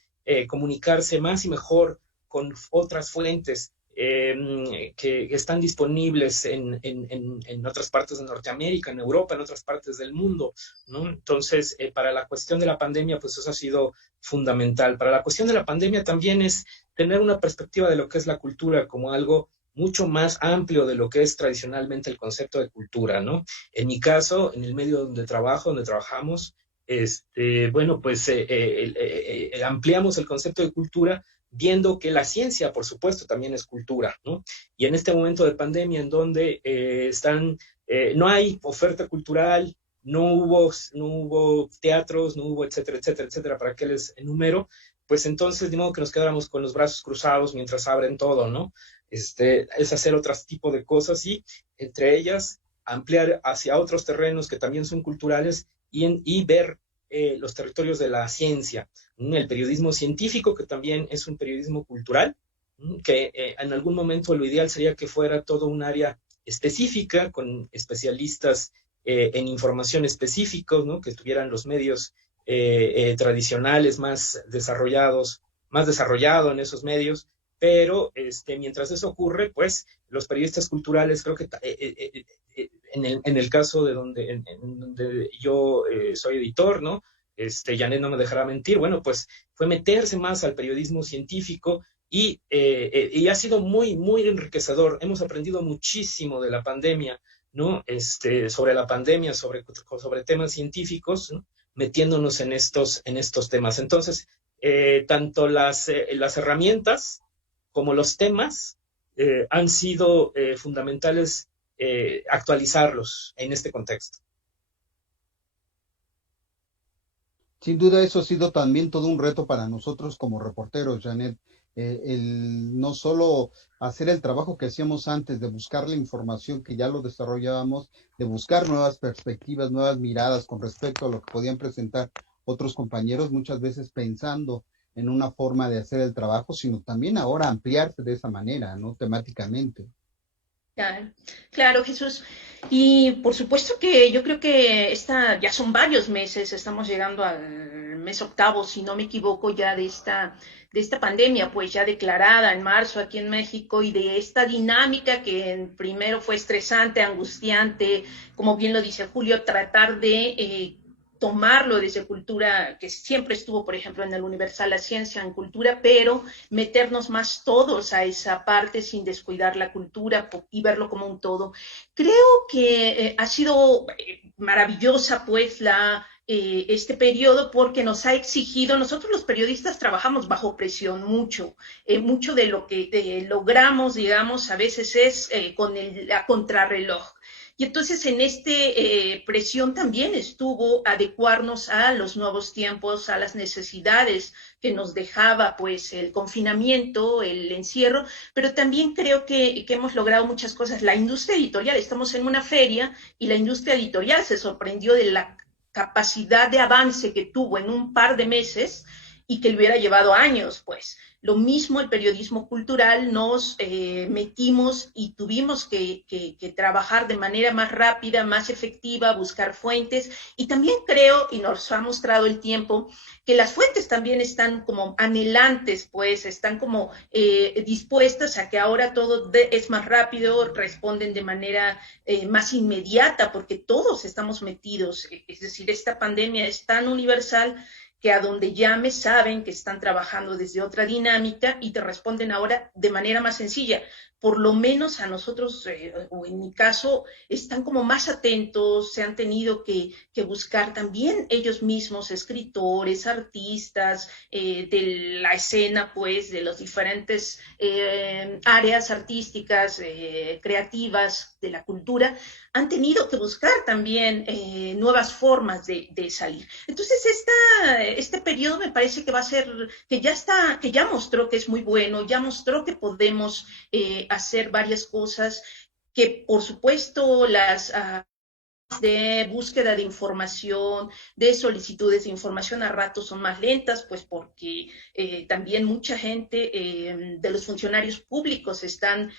comunicarse más y mejor con otras fuentes que están disponibles en otras partes de Norteamérica, en Europa, en otras partes del mundo, ¿no? Entonces, para la cuestión de la pandemia, pues eso ha sido fundamental. Para la cuestión de la pandemia también es tener una perspectiva de lo que es la cultura como algo mucho más amplio de lo que es tradicionalmente el concepto de cultura, ¿no? En mi caso, en el medio donde trabajamos, bueno, pues ampliamos el concepto de cultura viendo que la ciencia, por supuesto, también es cultura, ¿no? Y en este momento de pandemia en donde no hay oferta cultural, no hubo teatros, no hubo etcétera, etcétera, etcétera, para que les enumero, pues entonces, de modo que nos quedáramos con los brazos cruzados mientras abren todo, ¿no? Es hacer otro tipo de cosas y, entre ellas, ampliar hacia otros terrenos que también son culturales y ver los territorios de la ciencia, el periodismo científico, que también es un periodismo cultural, que en algún momento lo ideal sería que fuera todo un área específica, con especialistas en información específicos, ¿no? Que tuvieran los medios tradicionales más desarrollado en esos medios, pero mientras eso ocurre, pues los periodistas culturales, creo que en el caso de donde yo soy editor, ¿no? Janet no me dejará mentir, bueno, pues fue meterse más al periodismo científico y ha sido muy, muy enriquecedor. Hemos aprendido muchísimo de la pandemia, ¿no? Sobre la pandemia, sobre temas científicos, ¿no? Metiéndonos en estos temas. Entonces, tanto las herramientas como los temas han sido fundamentales actualizarlos en este contexto. Sin duda eso ha sido también todo un reto para nosotros como reporteros, Janet, el no solo hacer el trabajo que hacíamos antes de buscar la información que ya lo desarrollábamos, de buscar nuevas perspectivas, nuevas miradas con respecto a lo que podían presentar otros compañeros, muchas veces pensando en una forma de hacer el trabajo, sino también ahora ampliarse de esa manera, ¿no? Temáticamente. Claro, claro, Jesús. Y por supuesto que yo creo que ya son varios meses, estamos llegando al mes octavo, si no me equivoco, ya de esta pandemia, pues ya declarada en marzo aquí en México, y de esta dinámica que primero fue estresante, angustiante, como bien lo dice Julio, tratar de tomarlo desde cultura, que siempre estuvo, por ejemplo, en el Universal la ciencia en cultura, pero meternos más todos a esa parte sin descuidar la cultura y verlo como un todo. Creo que ha sido maravillosa, pues, este periodo porque nos ha exigido, nosotros los periodistas trabajamos bajo presión mucho de lo que logramos, digamos, a veces es con la contrarreloj. Y entonces en presión también estuvo adecuarnos a los nuevos tiempos, a las necesidades que nos dejaba pues el confinamiento, el encierro, pero también creo que hemos logrado muchas cosas. La industria editorial, estamos en una feria y la industria editorial se sorprendió de la capacidad de avance que tuvo en un par de meses y que le hubiera llevado años, pues. Lo mismo el periodismo cultural, nos metimos y tuvimos que trabajar de manera más rápida, más efectiva, buscar fuentes, y también creo, y nos ha mostrado el tiempo, que las fuentes también están como anhelantes, pues, están como dispuestas a que ahora todo es más rápido, responden de manera más inmediata, porque todos estamos metidos, es decir, esta pandemia es tan universal que a donde llames saben que están trabajando desde otra dinámica y te responden ahora de manera más sencilla. Por lo menos a nosotros, o en mi caso, están como más atentos, se han tenido que buscar también ellos mismos, escritores, artistas de la escena, pues, de las diferentes áreas artísticas, creativas, de la cultura, han tenido que buscar también nuevas formas de salir. Entonces, este periodo me parece que va a ser, que ya mostró que es muy bueno, ya mostró que podemos hacer varias cosas, que por supuesto las de búsqueda de información, de solicitudes de información a ratos son más lentas, pues porque también mucha gente de los funcionarios públicos están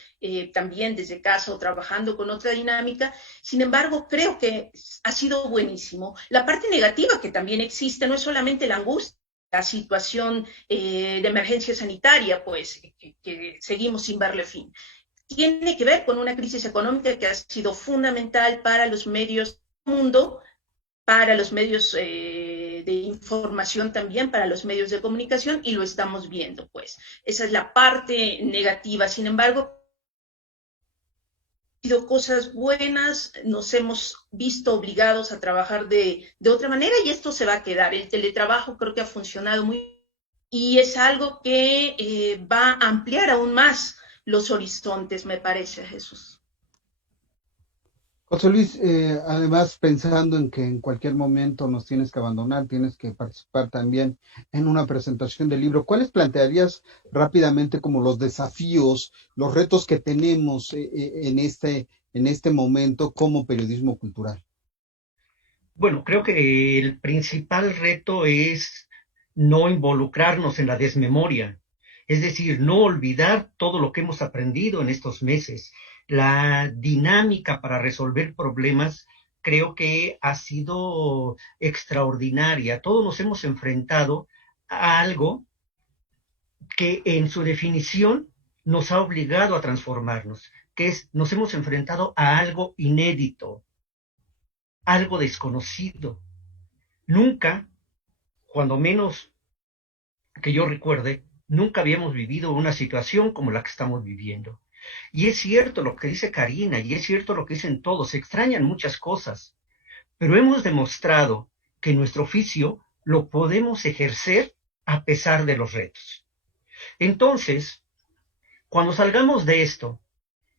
también desde casa o trabajando con otra dinámica. Sin embargo, creo que ha sido buenísimo. La parte negativa que también existe no es solamente la angustia, la situación de emergencia sanitaria, pues que seguimos sin verle fin. Tiene que ver con una crisis económica que ha sido fundamental para los medios del mundo, para los medios de información también, para los medios de comunicación, y lo estamos viendo, pues. Esa es la parte negativa. Sin embargo, han sido cosas buenas, nos hemos visto obligados a trabajar de otra manera y esto se va a quedar. El teletrabajo creo que ha funcionado muy bien y es algo que va a ampliar aún más los horizontes, me parece, Jesús. José Luis, además pensando en que en cualquier momento nos tienes que abandonar, tienes que participar también en una presentación del libro, ¿cuáles plantearías rápidamente como los desafíos, los retos que tenemos en este momento como periodismo cultural? Bueno, creo que el principal reto es no involucrarnos en la desmemoria, es decir, no olvidar todo lo que hemos aprendido en estos meses. La dinámica para resolver problemas creo que ha sido extraordinaria. Todos nos hemos enfrentado a algo que en su definición nos ha obligado a transformarnos, que es, nos hemos enfrentado a algo inédito, algo desconocido. Nunca, cuando menos que yo recuerde, nunca habíamos vivido una situación como la que estamos viviendo. Y es cierto lo que dice Karina, y es cierto lo que dicen todos, se extrañan muchas cosas, pero hemos demostrado que nuestro oficio lo podemos ejercer a pesar de los retos. Entonces, cuando salgamos de esto,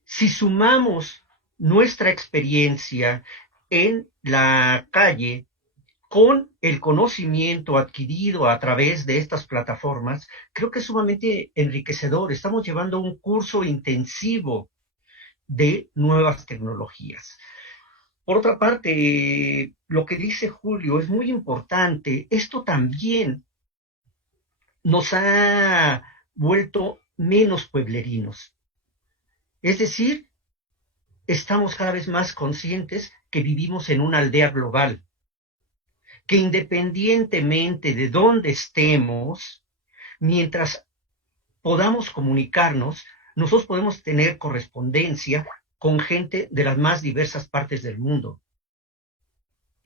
si sumamos nuestra experiencia en la calle con el conocimiento adquirido a través de estas plataformas, creo que es sumamente enriquecedor. Estamos llevando un curso intensivo de nuevas tecnologías. Por otra parte, lo que dice Julio es muy importante. Esto también nos ha vuelto menos pueblerinos. Es decir, estamos cada vez más conscientes que vivimos en una aldea global, que independientemente de dónde estemos, mientras podamos comunicarnos, nosotros podemos tener correspondencia con gente de las más diversas partes del mundo.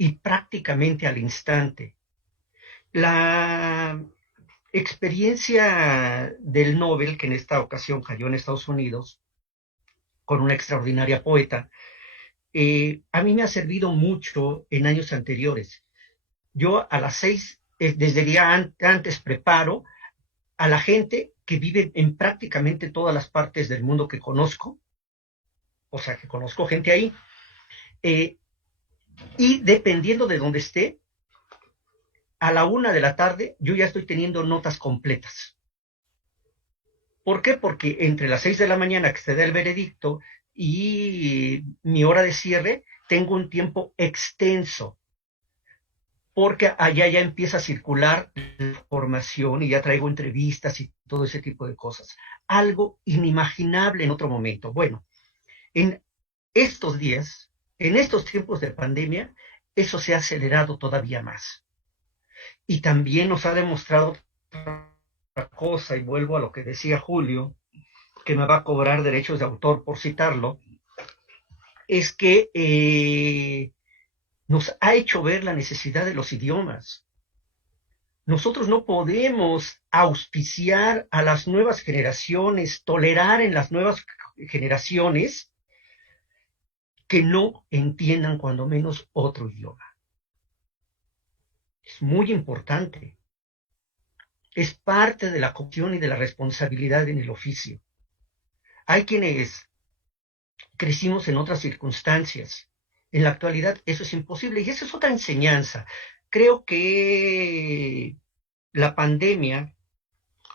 y prácticamente al instante. La experiencia del Nobel, que en esta ocasión cayó en Estados Unidos, con una extraordinaria poeta, a mí me ha servido mucho en años anteriores. Yo a las 6, desde el día antes, preparo a la gente que vive en prácticamente todas las partes del mundo que conozco, o sea, que conozco gente ahí, y dependiendo de dónde esté, a la 1 de la tarde yo ya estoy teniendo notas completas. ¿Por qué? Porque entre las 6 de la mañana que se da el veredicto y mi hora de cierre, tengo un tiempo extenso, porque allá ya empieza a circular información y ya traigo entrevistas y todo ese tipo de cosas. Algo inimaginable en otro momento. Bueno, en estos días, en estos tiempos de pandemia, eso se ha acelerado todavía más. Y también nos ha demostrado otra cosa, y vuelvo a lo que decía Julio, que me va a cobrar derechos de autor por citarlo, es que nos ha hecho ver la necesidad de los idiomas. Nosotros no podemos auspiciar a las nuevas generaciones, tolerar en las nuevas generaciones que no entiendan cuando menos otro idioma. Es muy importante. Es parte de la cocción y de la responsabilidad en el oficio. Hay quienes crecimos en otras circunstancias. En la actualidad eso es imposible y esa es otra enseñanza. Creo que la pandemia,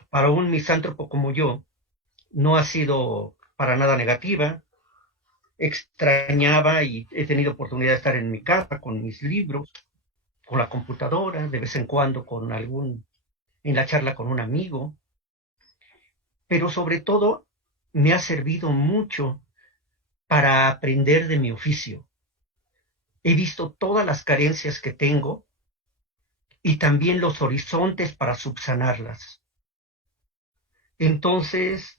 para un misántropo como yo, no ha sido para nada negativa. Extrañaba y he tenido oportunidad de estar en mi casa con mis libros, con la computadora, de vez en cuando en la charla con un amigo, pero sobre todo me ha servido mucho para aprender de mi oficio. He visto todas las carencias que tengo y también los horizontes para subsanarlas. Entonces,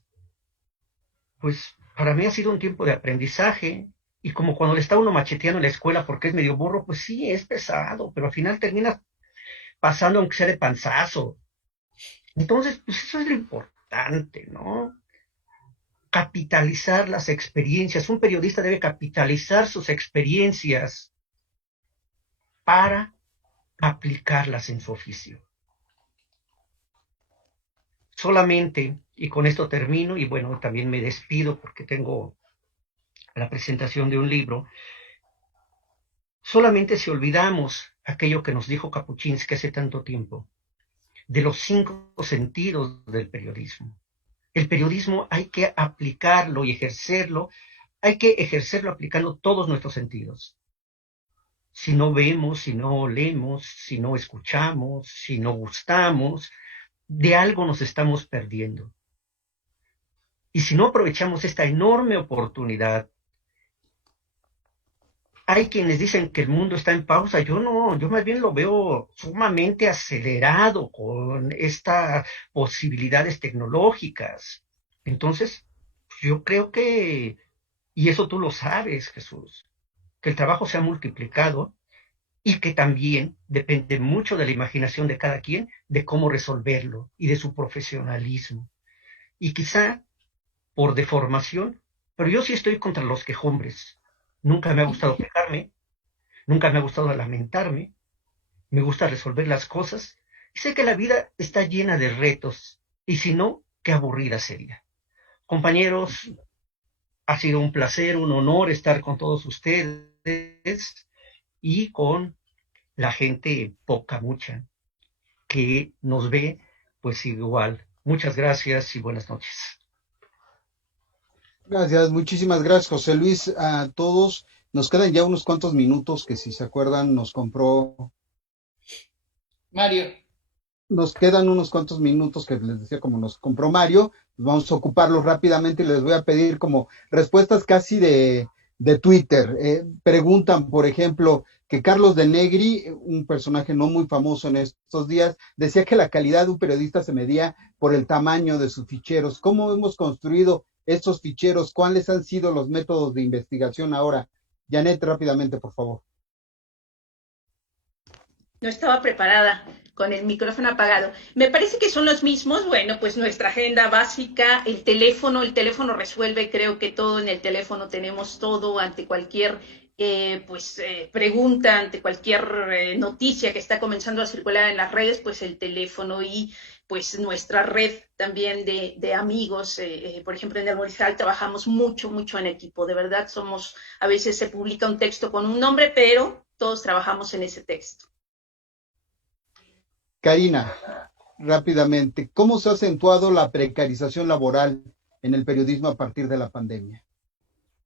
pues para mí ha sido un tiempo de aprendizaje, y como cuando le está uno macheteando en la escuela porque es medio burro, pues sí, es pesado, pero al final terminas pasando aunque sea de panzazo. Entonces, pues eso es lo importante, ¿no? Capitalizar las experiencias. Un periodista debe capitalizar sus experiencias para aplicarlas en su oficio. Solamente, y con esto termino, y bueno, también me despido porque tengo la presentación de un libro, solamente si olvidamos aquello que nos dijo Kapuscinski hace tanto tiempo, de los 5 sentidos del periodismo. El periodismo hay que aplicarlo y ejercerlo, hay que ejercerlo aplicando todos nuestros sentidos. Si no vemos, si no olemos, si no escuchamos, si no gustamos, de algo nos estamos perdiendo. Y si no aprovechamos esta enorme oportunidad, hay quienes dicen que el mundo está en pausa. Yo no, yo más bien lo veo sumamente acelerado con estas posibilidades tecnológicas. Entonces, yo creo que, y eso tú lo sabes, Jesús, que el trabajo se ha multiplicado y que también depende mucho de la imaginación de cada quien, de cómo resolverlo y de su profesionalismo. Y quizá por deformación, pero yo sí estoy contra los quejumbres. Nunca me ha gustado quejarme, nunca me ha gustado lamentarme, me gusta resolver las cosas y sé que la vida está llena de retos y si no, qué aburrida sería. Compañeros, ha sido un placer, un honor estar con todos ustedes y con la gente poca, mucha, que nos ve pues igual. Muchas gracias y buenas noches. Gracias, muchísimas gracias, José Luis, a todos. Nos quedan ya unos cuantos minutos que si se acuerdan nos compró. Mario. Nos quedan unos cuantos minutos que les decía como nos compró Mario. Vamos a ocuparlos rápidamente y les voy a pedir como respuestas casi de Twitter. Preguntan, por ejemplo, que Carlos de Negri, un personaje no muy famoso en estos días, decía que la calidad de un periodista se medía por el tamaño de sus ficheros. ¿Cómo hemos construido estos ficheros? ¿Cuáles han sido los métodos de investigación ahora? Janet, rápidamente, por favor. No estaba preparada con el micrófono apagado. Me parece que son los mismos. Bueno, pues nuestra agenda básica, el teléfono resuelve, creo que todo en el teléfono, tenemos todo ante cualquier pregunta, ante cualquier noticia que está comenzando a circular en las redes, pues el teléfono y pues nuestra red también de amigos. Por ejemplo, en el Morizal trabajamos mucho, mucho en equipo. De verdad, a veces se publica un texto con un nombre, pero todos trabajamos en ese texto. Karina, rápidamente, ¿cómo se ha acentuado la precarización laboral en el periodismo a partir de la pandemia?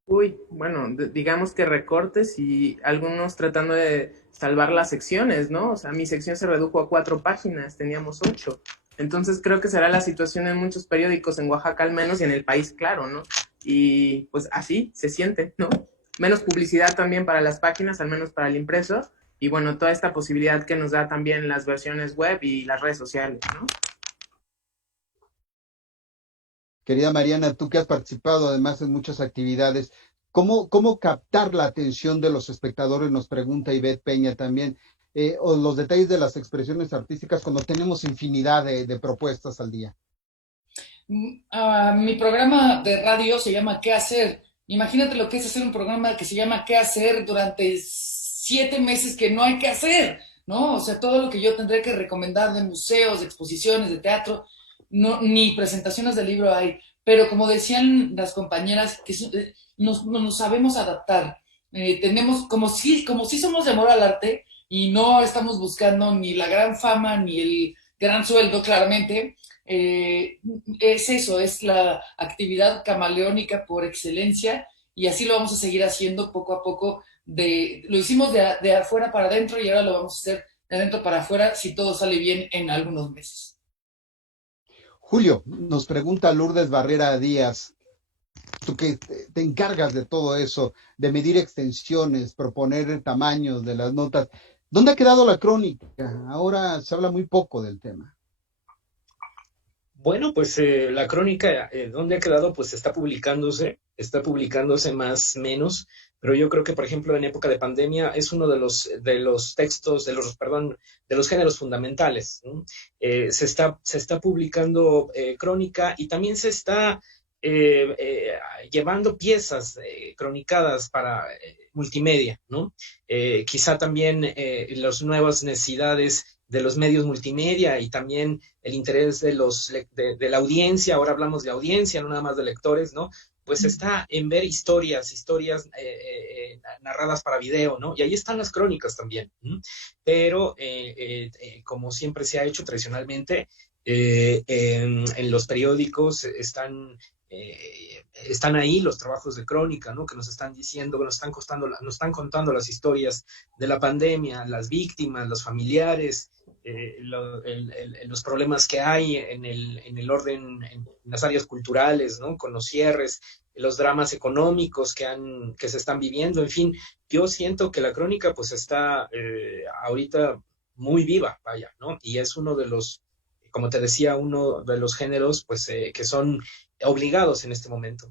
Uy, bueno, digamos que recortes y algunos tratando de salvar las secciones, ¿no? O sea, mi sección se redujo a 4 páginas, teníamos 8. Entonces creo que será la situación en muchos periódicos, en Oaxaca al menos, y en el país, claro, ¿no? Y pues así se siente, ¿no? Menos publicidad también para las páginas, al menos para el impreso, y bueno, toda esta posibilidad que nos da también las versiones web y las redes sociales, ¿no? Querida Mariana, tú que has participado además en muchas actividades, ¿cómo captar la atención de los espectadores? Nos pregunta Ivette Peña también, o los detalles de las expresiones artísticas cuando tenemos infinidad de propuestas al día. Mi programa de radio se llama ¿Qué hacer? Imagínate lo que es hacer un programa que se llama ¿Qué hacer? Durante 7 meses que no hay que hacer, ¿no? O sea, todo lo que yo tendré que recomendar de museos, de exposiciones, de teatro, no, ni presentaciones de libro hay. Pero como decían las compañeras, que nos sabemos adaptar. Tenemos, como si somos de amor al arte y no estamos buscando ni la gran fama ni el gran sueldo, claramente. Es eso, es la actividad camaleónica por excelencia y así lo vamos a seguir haciendo poco a poco. Lo hicimos de afuera para adentro y ahora lo vamos a hacer de adentro para afuera si todo sale bien en algunos meses. Julio, nos pregunta Lourdes Barrera Díaz, tú que te encargas de todo eso, de medir extensiones, proponer tamaños de las notas, ¿dónde ha quedado la crónica? Ahora se habla muy poco del tema. Bueno, pues la crónica, ¿dónde ha quedado? Pues está publicándose más, menos, pero yo creo que, por ejemplo, en época de pandemia es uno de los textos, de los géneros fundamentales, ¿no? Se está publicando crónica y también se está llevando piezas cronicadas para multimedia, ¿no? Quizá también las nuevas necesidades de los medios multimedia y también el interés de la audiencia, ahora hablamos de audiencia, no nada más de lectores, ¿no? Pues está en ver historias narradas para video, ¿no? Y ahí están las crónicas también, ¿no? Pero como siempre se ha hecho tradicionalmente, en los periódicos están ahí los trabajos de crónica, ¿no? Que nos están diciendo, que nos están contando las historias de la pandemia, las víctimas, los familiares, los problemas que hay en el orden, en las áreas culturales, ¿no? Con los cierres, los dramas económicos que se están viviendo, en fin, yo siento que la crónica pues está ahorita muy viva, vaya, ¿no? Y es uno de los, como te decía, uno de los géneros pues que son obligados en este momento.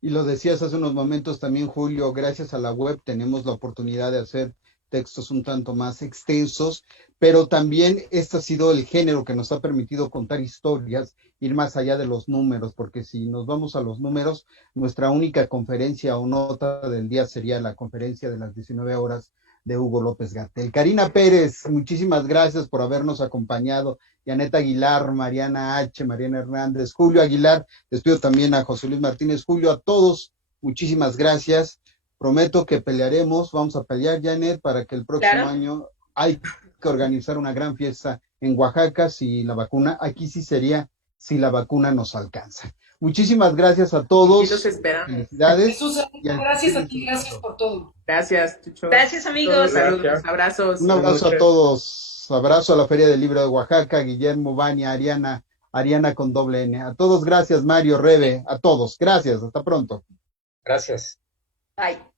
Y lo decías hace unos momentos también, Julio, gracias a la web tenemos la oportunidad de hacer textos un tanto más extensos, pero también este ha sido el género que nos ha permitido contar historias, ir más allá de los números, porque si nos vamos a los números, nuestra única conferencia o nota del día sería la conferencia de las 19 horas de Hugo López-Gatell. Karina Pérez, muchísimas gracias por habernos acompañado. Janet Aguilar, Mariana H., Mariana Hernández, Julio Aguilar, les pido también a José Luis Martínez. Julio, a todos, muchísimas gracias. Prometo que pelearemos, vamos a pelear, Janet, para que el próximo año hay que organizar una gran fiesta en Oaxaca si la vacuna, aquí sí sería si la vacuna nos alcanza. Muchísimas gracias a todos. Sí, los esperamos. Felicidades. Jesús, gracias a ti, gracias por todo. Gracias, Chucho. Gracias, amigos. Saludos, abrazos. Un abrazo a todos. Abrazo a la Feria del Libro de Oaxaca, Guillermo, Vania, Ariana con doble N. A todos, gracias, Mario, Rebe, a todos. Gracias, hasta pronto. Gracias. Bye.